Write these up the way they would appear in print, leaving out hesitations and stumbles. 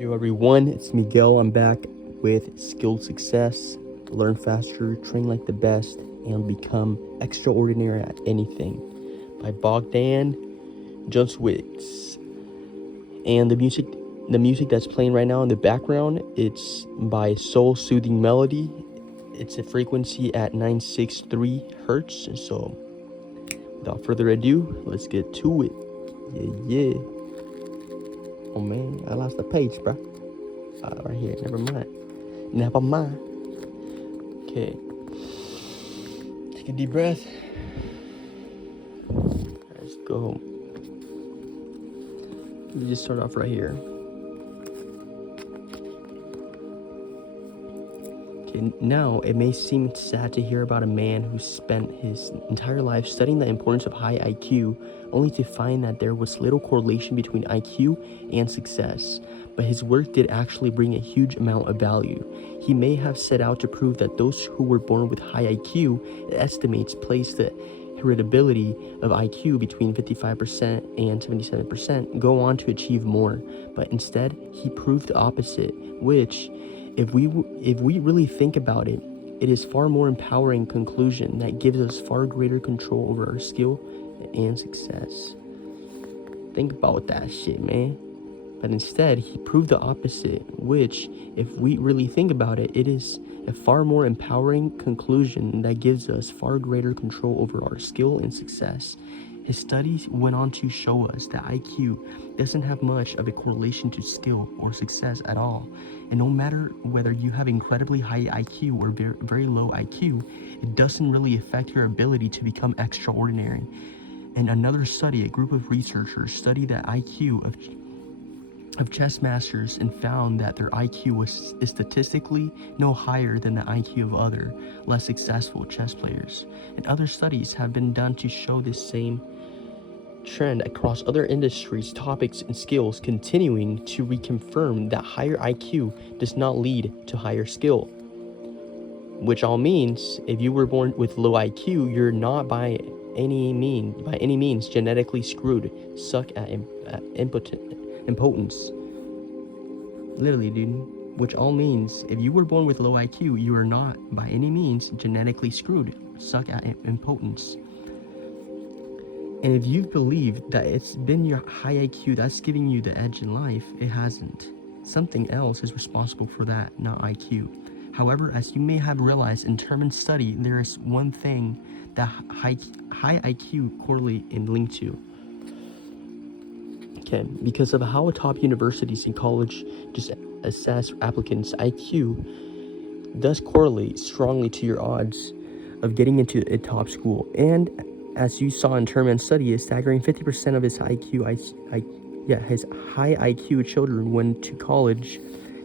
Yo everyone, it's Miguel. I'm back with Skilled Success. Learn faster, train like the best, and become extraordinary at anything by Bogdan Junswitz. And the music that's playing right now in the background, it's by Soul Soothing Melody. It's a frequency at 963 hertz. So without further ado, let's get to it. Yeah. Oh man, I lost the page, bro. Right here. Never mind. Okay. Take a deep breath. Let's go. You just start off right here. Okay, now it may seem sad to hear about a man who spent his entire life studying the importance of high IQ, only to find that there was little correlation between IQ and success. But his work did actually bring a huge amount of value. He may have set out to prove that those who were born with high IQ, it estimates, place the heritability of IQ between 55% and 77%, go on to achieve more. But instead, he proved the opposite, which, if we really think about it, it is far more empowering conclusion that gives us far greater control over our skill and success. Think about that shit, man. But instead, he proved the opposite, which, if we really think about it, it is a far more empowering conclusion that gives us far greater control over our skill and success. His studies went on to show us that IQ doesn't have much of a correlation to skill or success at all. And no matter whether you have incredibly high IQ or very low IQ, it doesn't really affect your ability to become extraordinary. In another study, a group of researchers studied the IQ of chess masters and found that their IQ is statistically no higher than the IQ of other, less successful chess players. And other studies have been done to show this same trend across other industries, topics, and skills, continuing to reconfirm that higher IQ does not lead to higher skill. Which all means, if you were born with low IQ, you're not by any means genetically screwed, suck at impotence. Literally, dude. Which all means, if you were born with low IQ, you are not by any means genetically screwed, suck at impotence. And if you believe that it's been your high IQ that's giving you the edge in life, it hasn't. Something else is responsible for that, not IQ. However, as you may have realized in term and study, there is one thing that high IQ correlate and link to. Okay, because of how top universities and college just assess applicants' IQ does correlate strongly to your odds of getting into a top school. And as you saw in term and study, a staggering 50% of his high IQ children went to college,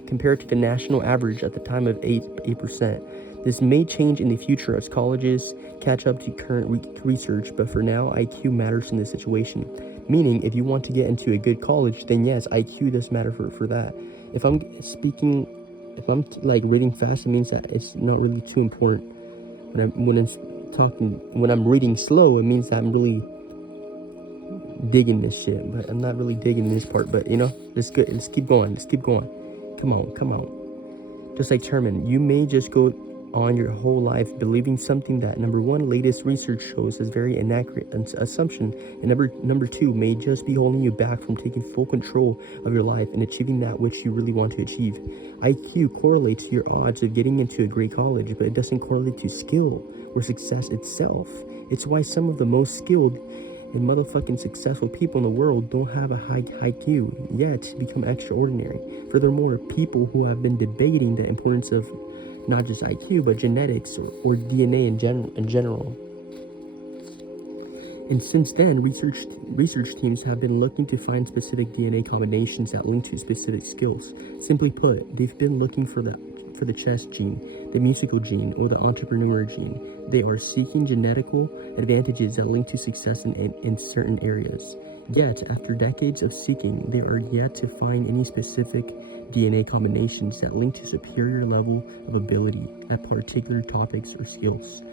compared to the national average at the time of 8%. This may change in the future as colleges catch up to current research, but for now, IQ matters in this situation. Meaning, if you want to get into a good college, then yes, IQ does matter for that. If I'm reading fast, it means that it's not really too important. When I'm reading slow, it means that I'm really digging this shit. But I'm not really digging this part. But let's keep going. Come on. Just like Terman, you may just go on your whole life believing something that, number one, latest research shows is very inaccurate assumption, and number two, may just be holding you back from taking full control of your life and achieving that which you really want to achieve. IQ correlates to your odds of getting into a great college, but it doesn't correlate to skill or success itself. It's why some of the most skilled and motherfucking successful people in the world don't have a high IQ, yet become extraordinary. Furthermore, people who have been debating the importance of not just IQ, but genetics or DNA in general. And since then, research teams have been looking to find specific DNA combinations that link to specific skills. Simply put, they've been looking for the chess gene, the musical gene, or the entrepreneur gene. They are seeking genetical advantages that link to success in certain areas. Yet, after decades of seeking, they are yet to find any specific DNA combinations that link to superior level of ability at particular topics or skills.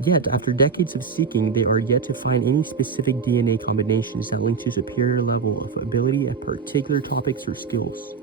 Yet, after decades of seeking, they are yet to find any specific DNA combinations that link to superior level of ability at particular topics or skills.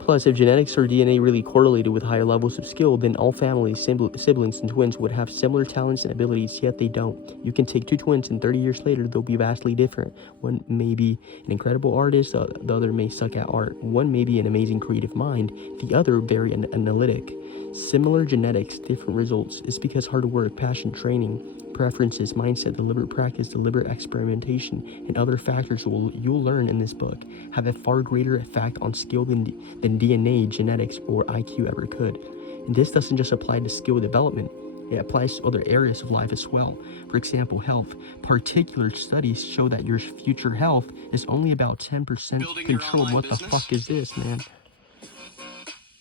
Plus, if genetics or DNA really correlated with higher levels of skill, then all families, siblings, and twins would have similar talents and abilities, yet they don't. You can take two twins and 30 years later, they'll be vastly different. One may be an incredible artist, the other may suck at art. One may be an amazing creative mind, the other very analytic. Similar genetics, different results. It's because hard work, passion, training, preferences, mindset, deliberate practice, deliberate experimentation, and other factors you'll learn in this book have a far greater effect on skill than DNA, genetics, or IQ ever could. And this doesn't just apply to skill development. It applies to other areas of life as well. For example, health. Particular studies show that your future health is only about 10% controlled. What the fuck is this, man?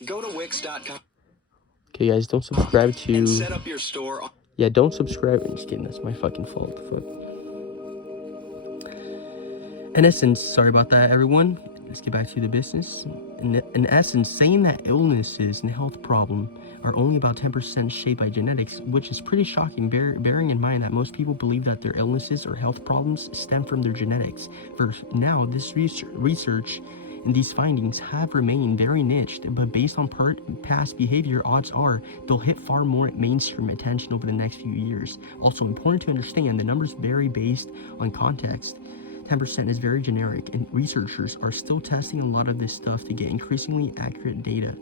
Go to Wix.com. Okay, guys, don't subscribe to... And set up your store. Yeah, don't subscribe. I'm just kidding, that's my fucking fault. Fuck. In essence, sorry about that, everyone. Let's get back to the business. In essence, saying that illnesses and health problems are only about 10% shaped by genetics, which is pretty shocking, bearing in mind that most people believe that their illnesses or health problems stem from their genetics. For now, this research and these findings have remained very niched, but based on past behavior, odds are they'll hit far more mainstream attention over the next few years. Also important to understand, the numbers vary based on context. 10% is very generic, and researchers are still testing a lot of this stuff to get increasingly accurate data.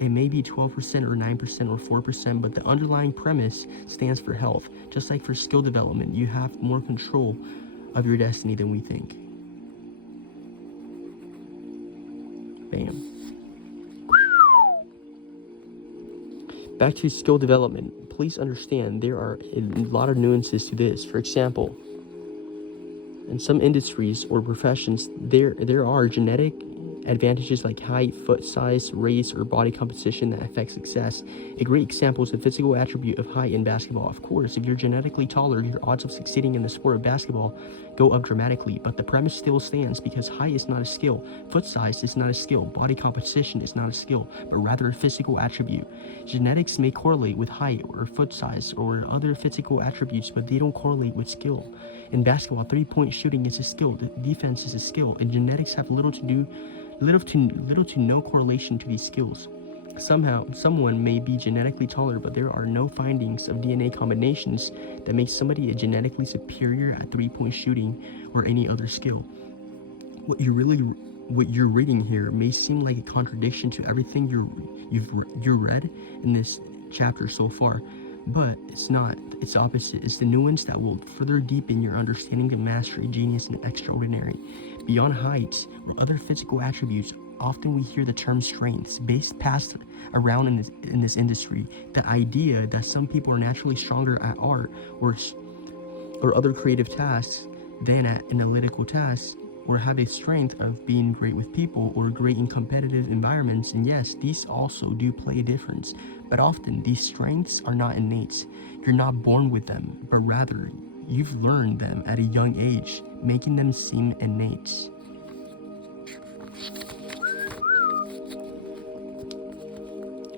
It may be 12% or 9% or 4%, but the underlying premise stands for health. Just like for skill development, you have more control of your destiny than we think. Bam. Back to skill development. Please understand there are a lot of nuances to this. For example, in some industries or professions, there are genetic advantages like height, foot size, race, or body composition that affect success. A great example is the physical attribute of height in basketball. Of course, if you're genetically taller, your odds of succeeding in the sport of basketball go up dramatically, but the premise still stands because height is not a skill, foot size is not a skill, body composition is not a skill, but rather a physical attribute. Genetics may correlate with height or foot size or other physical attributes, but they don't correlate with skill. In basketball, 3-point shooting is a skill, the defense is a skill, and genetics have little to no correlation to these skills. Somehow, someone may be genetically taller, but there are no findings of DNA combinations that make somebody a genetically superior at 3-point shooting or any other skill. What you're reading here may seem like a contradiction to everything you've read in this chapter so far, but it's not. It's opposite. It's the nuance that will further deepen your understanding of mastery, genius, and extraordinary. Beyond height or other physical attributes, often we hear the term strengths passed around in this industry. The idea that some people are naturally stronger at art or other creative tasks than at analytical tasks, or have a strength of being great with people or great in competitive environments. And yes, these also do play a difference, but often these strengths are not innate. You're not born with them, but rather you've learned them at a young age, making them seem innate.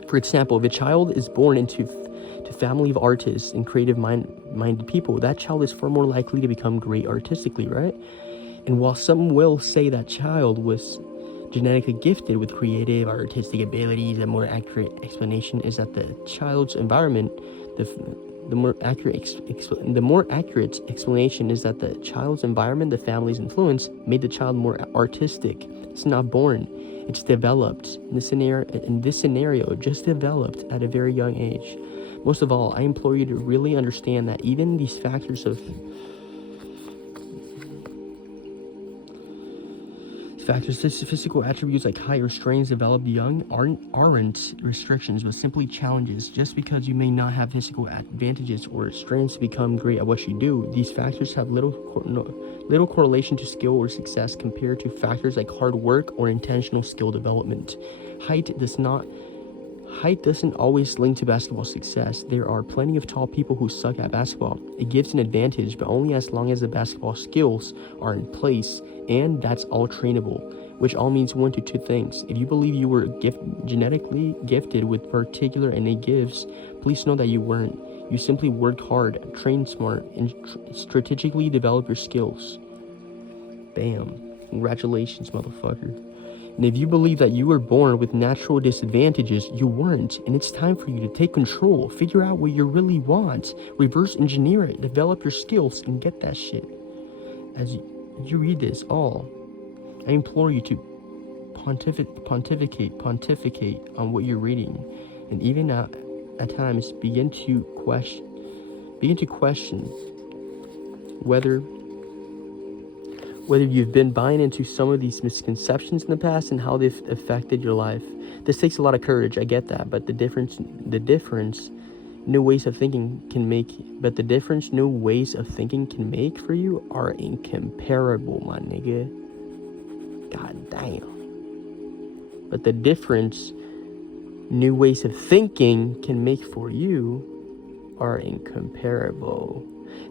For example, if a child is born into a family of artists and creative minded people, that child is far more likely to become great artistically, right? And while some will say that child was genetically gifted with creative or artistic abilities, a more accurate explanation is that the child's environment, the more accurate explanation is that the child's environment, the family's influence, made the child more artistic. It's not born, it's developed. In this scenario, just developed at a very young age. Most of all, I implore you to really understand that even these factors of physical attributes like height or strengths developed young aren't restrictions, but simply challenges. Just because you may not have physical advantages or strengths to become great at what you do, these factors have little correlation to skill or success compared to factors like hard work or intentional skill development. Height doesn't always link to basketball success. There are plenty of tall people who suck at basketball. It gives an advantage, but only as long as the basketball skills are in place, and that's all trainable, which all means one to two things. If you believe you were genetically gifted with particular innate gifts, please know that you weren't. You simply worked hard, trained smart, and strategically developed your skills. Bam. Congratulations, motherfucker. And if you believe that you were born with natural disadvantages, you weren't. And it's time for you to take control, figure out what you really want, reverse engineer it, develop your skills, and get that shit. As you read this all, I implore you to pontificate on what you're reading, and even at times begin to question whether you've been buying into some of these misconceptions in the past and how they've affected your life. This takes a lot of courage, I get that, but the difference new ways of thinking can make for you are incomparable, my nigga. God damn. But the difference new ways of thinking can make for you are incomparable.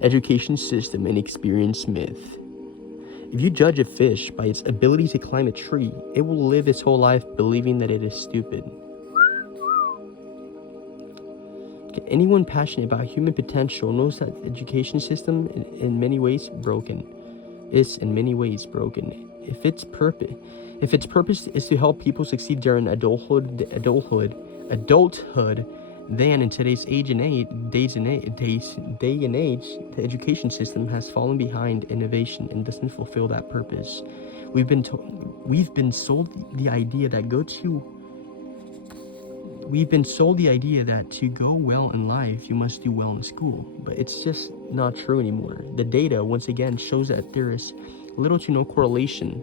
Education system and experience myth. If you judge a fish by its ability to climb a tree, it will live its whole life believing that it is stupid. Anyone passionate about human potential knows that the education system is in many ways broken. If its purpose is to help people succeed during adulthood, then in today's day and age, the education system has fallen behind innovation and doesn't fulfill that purpose. We've been sold the idea that to go well in life, you must do well in school, but it's just not true anymore. The data once again shows that there is little to no correlation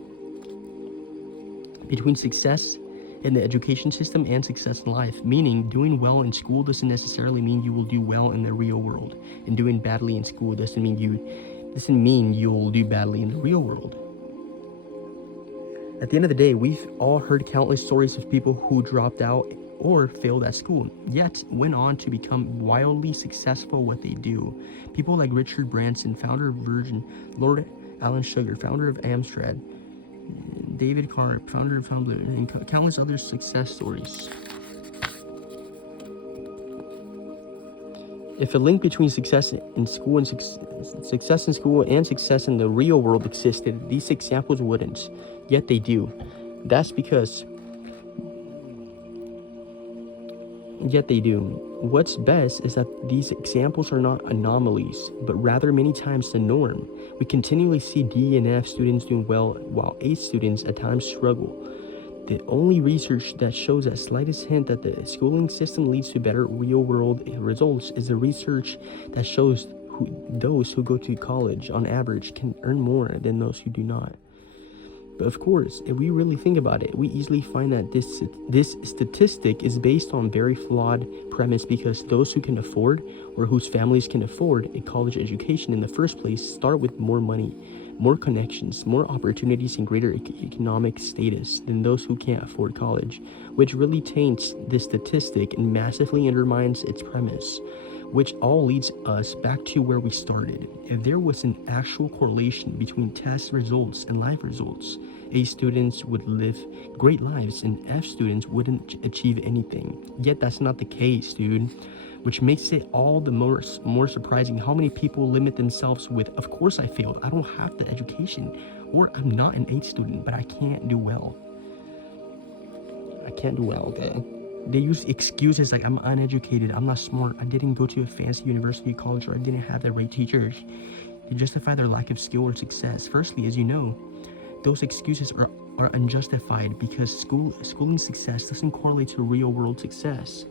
between success in the education system and success in life, meaning doing well in school doesn't necessarily mean you will do well in the real world, and doing badly in school doesn't mean you'll do badly in the real world. At the end of the day, we've all heard countless stories of people who dropped out or failed at school, yet went on to become wildly successful at what they do. People like Richard Branson, founder of Virgin, Lord Alan Sugar, founder of Amstrad, David Karp, founder of Tumblr, and countless other success stories. If a link between success in school and success in the real world existed, these examples wouldn't. Yet they do. What's best is that these examples are not anomalies, but rather many times the norm. We continually see D and F students doing well, while A students at times struggle. The only research that shows that slightest hint that the schooling system leads to better real-world results is the research that shows those who go to college, on average, can earn more than those who do not. But of course, if we really think about it, we easily find that this statistic is based on very flawed premise, because those who can afford, or whose families can afford, a college education in the first place start with more money, more connections, more opportunities, and greater economic status than those who can't afford college, which really taints this statistic and massively undermines its premise. Which all leads us back to where we started. If there was an actual correlation between test results and life results, A students would live great lives and F students wouldn't achieve anything. Yet that's not the case, dude. Which makes it all the more surprising how many people limit themselves with, of course I failed, I don't have the education, or I'm not an A student, but I can't do well. Okay? They use excuses like I'm uneducated, I'm not smart, I didn't go to a fancy university college, or I didn't have the right teachers to justify their lack of skill or success. Firstly, as you know, those excuses are unjustified because schooling success doesn't correlate to real world success.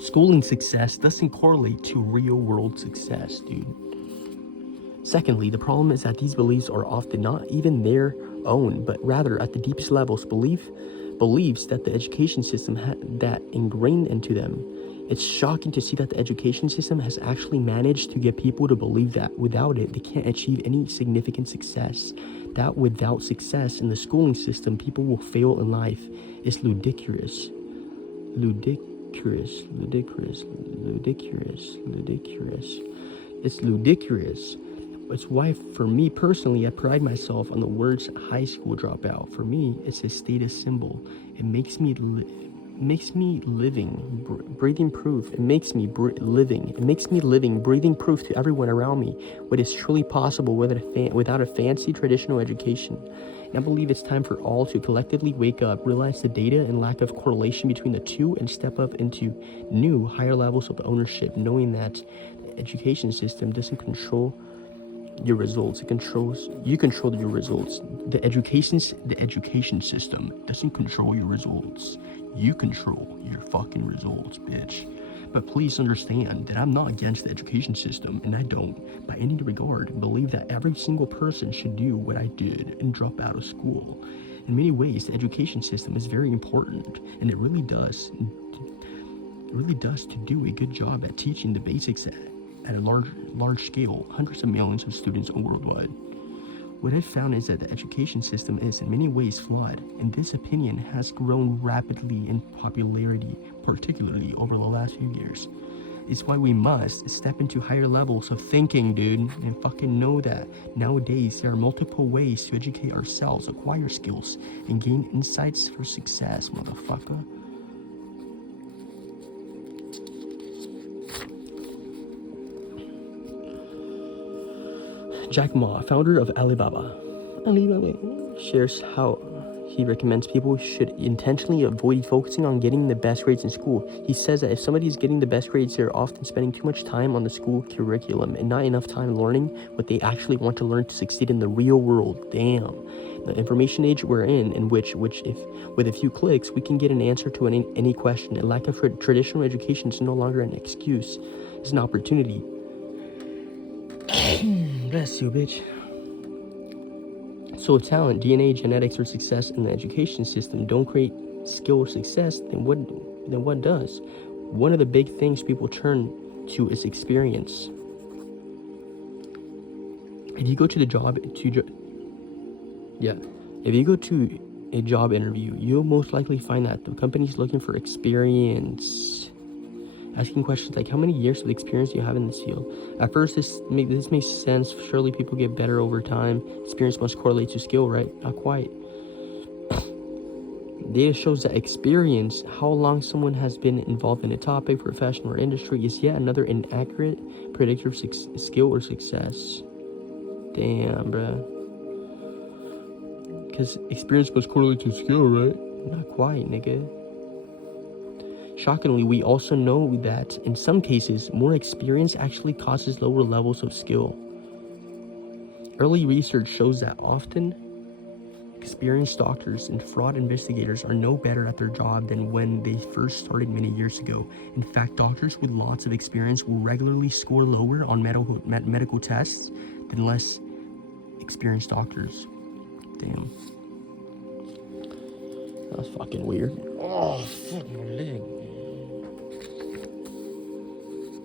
Schooling success doesn't correlate to real world success, dude. Secondly, the problem is that these beliefs are often not even their own, but rather at the deepest levels beliefs that the education system had that ingrained into them. It's shocking to see that the education system has actually managed to get people to believe that without it, they can't achieve any significant success. That without success in the schooling system, people will fail in life is ludicrous. It's ludicrous. It's why, for me personally, I pride myself on the words high school dropout. For me, it's a status symbol. It makes me makes me living, breathing proof. It makes me living. It makes me living, breathing proof to everyone around me what is truly possible without a fancy traditional education. And I believe it's time for all to collectively wake up, realize the data and lack of correlation between the two, and step up into new, higher levels of ownership, knowing that the education system doesn't control your results. You control your results. The education system doesn't control your results. You control your fucking results, bitch. But please understand that I'm not against the education system, and I don't, by any regard, believe that every single person should do what I did and drop out of school. In many ways, the education system is very important, and it really does to do a good job at teaching the basics at a large scale, hundreds of millions of students worldwide. What I've found is that the education system is in many ways flawed, and this opinion has grown rapidly in popularity, particularly over the last few years. It's why we must step into higher levels of thinking, dude, and fucking know that nowadays there are multiple ways to educate ourselves, acquire skills, and gain insights for success, motherfucker. Jack Ma, founder of Alibaba, shares how he recommends people should intentionally avoid focusing on getting the best grades in school. He says that if somebody is getting the best grades, they're often spending too much time on the school curriculum and not enough time learning what they actually want to learn to succeed in the real world. Damn. The information age we're in which if with a few clicks we can get an answer to any question. A lack of traditional education is no longer an excuse; it's an opportunity. Bless you, bitch. So if talent, DNA, genetics, or success in the education system don't create skill or success, then what does? One of the big things people turn to is experience. If you go to a job interview, you'll most likely find that the company's looking for experience. Asking questions like, how many years of experience do you have in this field? At first, this makes sense. Surely people get better over time. Experience must correlate to skill, right? Not quite. Data shows that experience, how long someone has been involved in a topic, profession, or industry, is yet another inaccurate predictor of skill or success. Damn, bruh. Because experience must correlate to skill, right? Not quite, nigga. Shockingly, we also know that in some cases, more experience actually causes lower levels of skill. Early research shows that often experienced doctors and fraud investigators are no better at their job than when they first started many years ago. In fact, doctors with lots of experience will regularly score lower on medical tests than less experienced doctors. Damn. That was fucking weird. Oh, fuck my leg.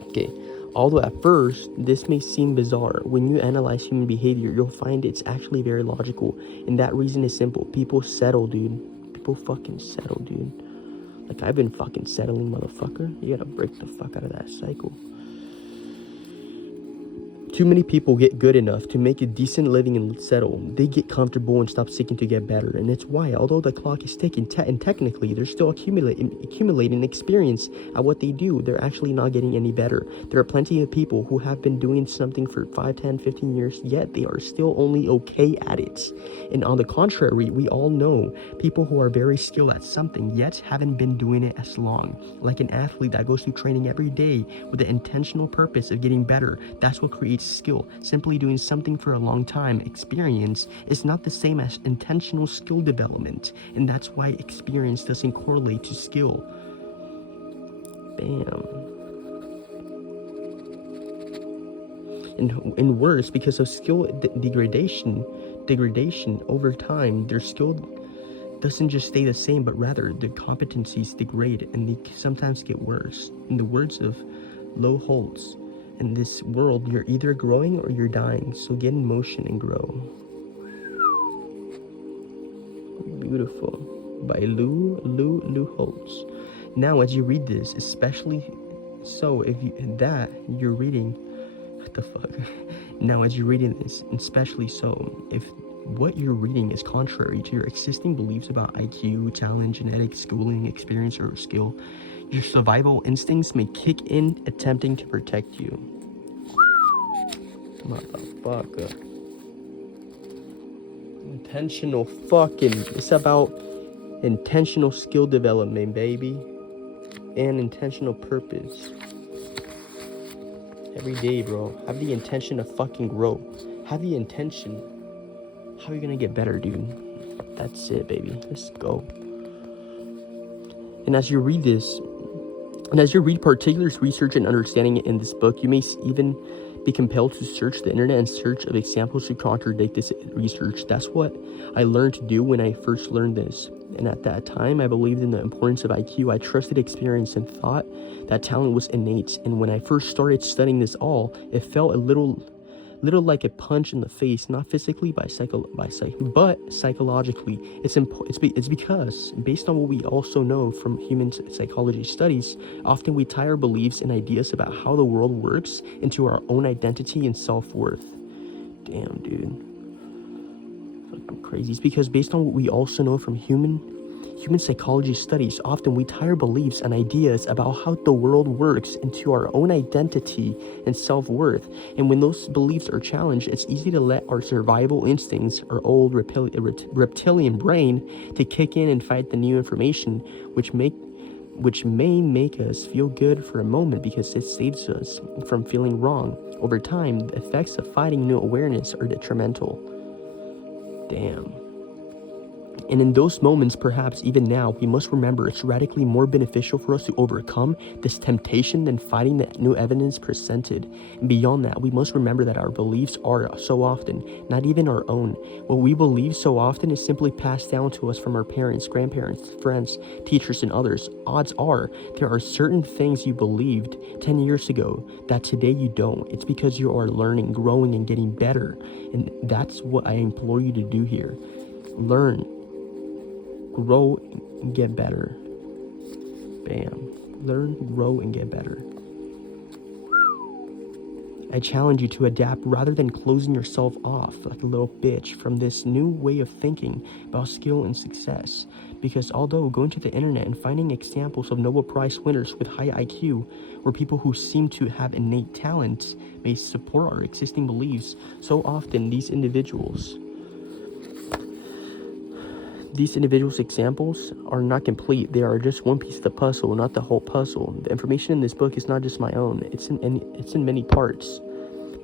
Okay, although at first this may seem bizarre, when you analyze human behavior, you'll find it's actually very logical. And that reason is simple. People settle, dude. People fucking settle, dude. Like, I've been fucking settling, motherfucker. You gotta break the fuck out of that cycle. Too many people get good enough to make a decent living and settle. They get comfortable and stop seeking to get better. And it's why, although the clock is ticking, and technically they're still accumulating experience at what they do, they're actually not getting any better. There are plenty of people who have been doing something for 5, 10, 15 years, yet they are still only okay at it. And on the contrary, we all know people who are very skilled at something, yet haven't been doing it as long. Like an athlete that goes through training every day with the intentional purpose of getting better. That's what creates skill. Simply doing something for a long time, experience, is not the same as intentional skill development, and that's why experience doesn't correlate to skill. Bam. And worse, because of skill degradation over time, their skill doesn't just stay the same, but rather the competencies degrade, and they sometimes get worse. In the words of Low Holtz, in this world, you're either growing or you're dying, so get in motion and grow. Beautiful. By Lou Holtz. Now, as you read this, especially so if you're reading, what the fuck? Now, as you're reading this, especially so if what you're reading is contrary to your existing beliefs about IQ, talent, genetics, schooling, experience, or skill, your survival instincts may kick in, attempting to protect you. Motherfucker. Intentional fucking. It's about intentional skill development, baby. And intentional purpose. Every day, bro. Have the intention to fucking grow. Have the intention. How are you gonna get better, dude? That's it, baby. Let's go. And as you read this, and as you read particular research and understanding it in this book, you may even be compelled to search the internet in search of examples to contradict this research. That's what I learned to do when I first learned this. And at that time, I believed in the importance of IQ. I trusted experience and thought that talent was innate. And when I first started studying this all, it felt a little like a punch in the face, not physically, but psychologically. It's because, based on what we also know from human psychology studies, often we tie our beliefs and ideas about how the world works into our own identity and self-worth. Damn, dude. Fucking crazy. It's because based on what we also know from human psychology studies, often we tie our beliefs and ideas about how the world works into our own identity and self-worth. And when those beliefs are challenged, it's easy to let our survival instincts, our old reptilian brain, to kick in and fight the new information, which may make us feel good for a moment because it saves us from feeling wrong. Over time, the effects of fighting new awareness are detrimental. Damn. And in those moments, perhaps even now, we must remember it's radically more beneficial for us to overcome this temptation than fighting the new evidence presented. And beyond that, we must remember that our beliefs are so often not even our own. What we believe so often is simply passed down to us from our parents, grandparents, friends, teachers, and others. Odds are there are certain things you believed 10 years ago that today you don't. It's because you are learning, growing, and getting better. And that's what I implore you to do here. Learn, grow, and get better. Bam. Learn, grow, and get better. I challenge you to adapt rather than closing yourself off like a little bitch from this new way of thinking about skill and success. Because although going to the internet and finding examples of Nobel Prize winners with high IQ or people who seem to have innate talent may support our existing beliefs, so often these individuals' examples are not complete. They are just one piece of the puzzle, not the whole puzzle. The information in this book is not just my own. It's in many parts.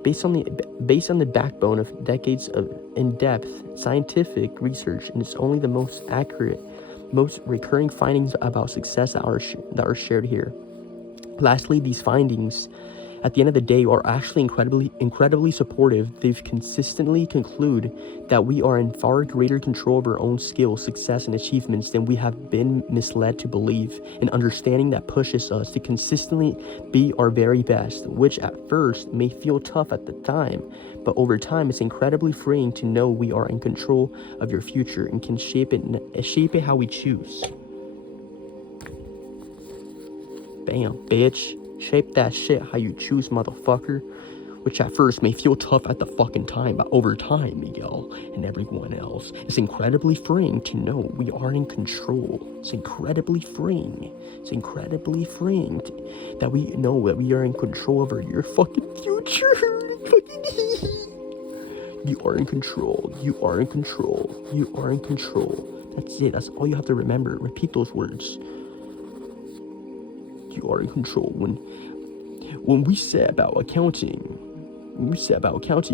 Based on the backbone of decades of in-depth scientific research, and it's only the most accurate, most recurring findings about success that are shared here. Lastly, these findings, at the end of the day, are actually incredibly supportive. They've consistently conclude that we are in far greater control of our own skills, success, and achievements than we have been misled to believe. An understanding that pushes us to consistently be our very best, which at first may feel tough at the time, but over time it's incredibly freeing to know we are in control of your future and can shape it how we choose. Bam, bitch. Shape that shit how you choose, motherfucker. Which at first may feel tough at the fucking time, but over time, Miguel and everyone else, it's incredibly freeing to know we are in control. It's incredibly freeing. It's incredibly freeing that we know that we are in control over your fucking future. You are in control. You are in control. You are in control. That's it. That's all you have to remember. Repeat those words. You are in control. When we set about accounting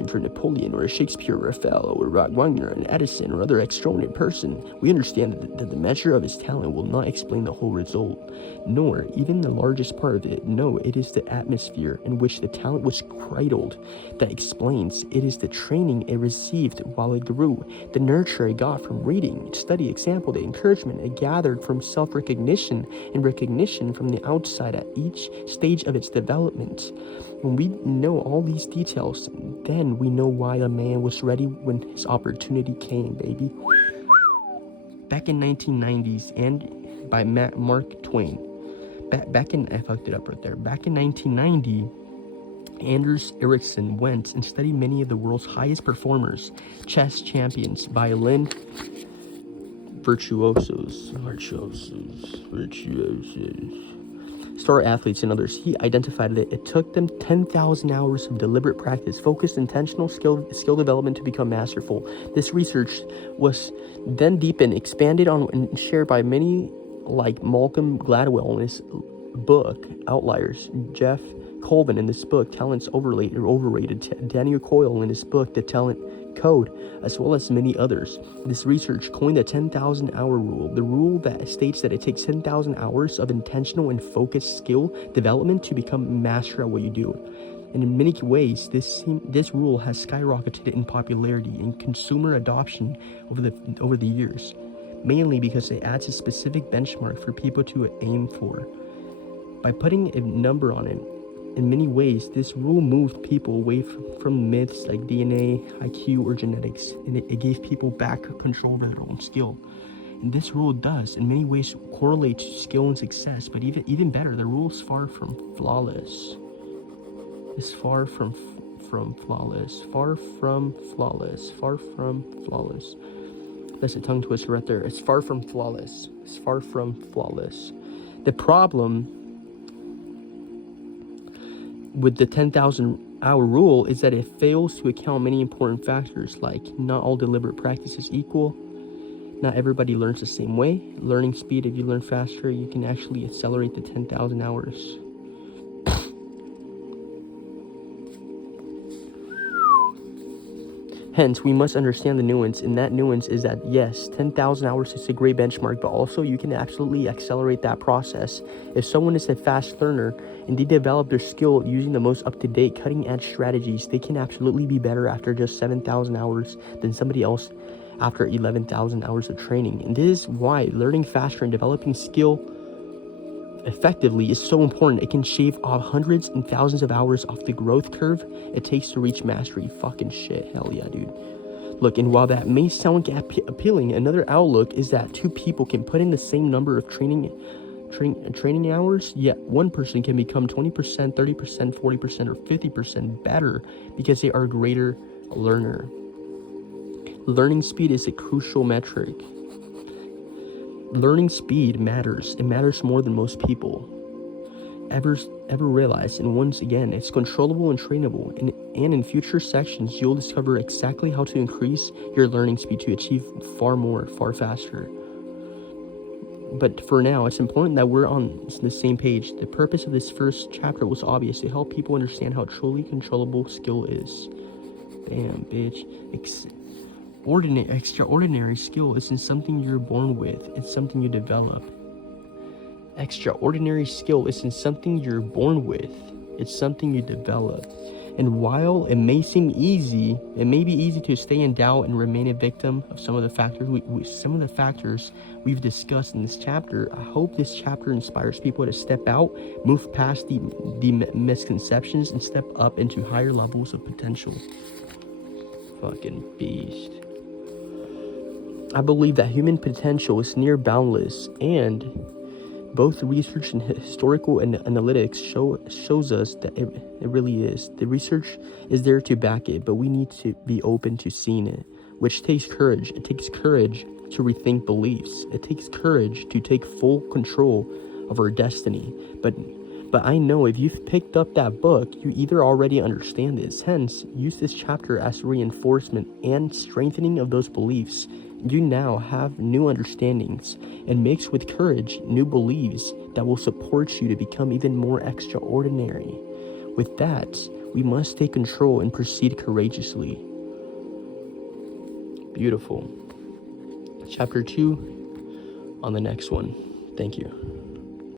for Napoleon or Shakespeare, Raphael, or Wagner, and Edison, or other extraordinary person, we understand that the measure of his talent will not explain the whole result, nor even the largest part of it. No, it is the atmosphere in which the talent was cradled that explains. It is the training it received while it grew, the nurture it got from reading, study, example, the encouragement it gathered from self-recognition and recognition from the outside at each stage of its development. When we know all these details, then we know why the man was ready when his opportunity came, baby. Back in 1990s, and by Mark Twain. I fucked it up right there. Back in 1990, Anders Ericsson went and studied many of the world's highest performers, chess champions, violin virtuosos, star athletes, and others. He identified that it took them 10,000 hours of deliberate practice, focused, intentional skill development to become masterful. This research was then deepened, expanded on, and shared by many like Malcolm Gladwell in his book Outliers, Jeff Colvin in this book Talents Overrated, Daniel Coyle in his book The Talent Code, as well as many others. This research coined the 10,000 hour rule, the rule that states that it takes 10,000 hours of intentional and focused skill development to become a master at what you do. And in many ways, this rule has skyrocketed in popularity and consumer adoption over the years, mainly because it adds a specific benchmark for people to aim for. By putting a number on it, in many ways, this rule moved people away from myths like DNA, IQ, or genetics, and it gave people back control over their own skill. And this rule does, in many ways, correlate to skill and success, but even better, the rule is far from flawless. It's far from flawless. Far from flawless. Far from flawless. That's a tongue twister right there. It's far from flawless. It's far from flawless. The problem with the 10,000 hour rule is that it fails to account many important factors, like not all deliberate practice is equal, not everybody learns the same way, learning speed. If you learn faster, you can actually accelerate the 10,000 hours. Hence, we must understand the nuance, and that nuance is that yes, 10,000 hours is a great benchmark, but also you can absolutely accelerate that process. If someone is a fast learner and they develop their skill using the most up-to-date, cutting-edge strategies, they can absolutely be better after just 7,000 hours than somebody else after 11,000 hours of training. And this is why learning faster and developing skill effectively is so important. It can shave off hundreds and thousands of hours off the growth curve it takes to reach mastery. Fucking shit. Hell yeah, dude. Look, and while that may sound appealing, another outlook is that two people can put in the same number of training hours, yet one person can become 20%, 30%, 40%, or 50% better because they are a greater learner. Learning speed is a crucial metric. Learning speed matters. It matters more than most people ever realize. And once again, it's controllable and trainable. And in future sections, you'll discover exactly how to increase your learning speed to achieve far more, far faster. But for now, it's important that we're on the same page. The purpose of this first chapter was obvious: to help people understand how truly controllable skill is. Damn, bitch. Extraordinary skill isn't something you're born with, it's something you develop. Extraordinary skill isn't something you're born with, it's something you develop. And while it may seem easy, it may be easy to stay in doubt and remain a victim of some of the factors we've discussed in this chapter. I hope this chapter inspires people to step out, move past the misconceptions, and step up into higher levels of potential. Fucking beast. I believe that human potential is near boundless, and both research and historical analytics shows us that it really is. The research is there to back it, but we need to be open to seeing it, which takes courage. It takes courage to rethink beliefs. It takes courage to take full control of our destiny. But I know if you've picked up that book, you either already understand this. Hence, use this chapter as reinforcement and strengthening of those beliefs. You now have new understandings, and mix with courage new beliefs that will support you to become even more extraordinary. With that, we must take control and proceed courageously. Beautiful. Chapter 2 on the next one. Thank you.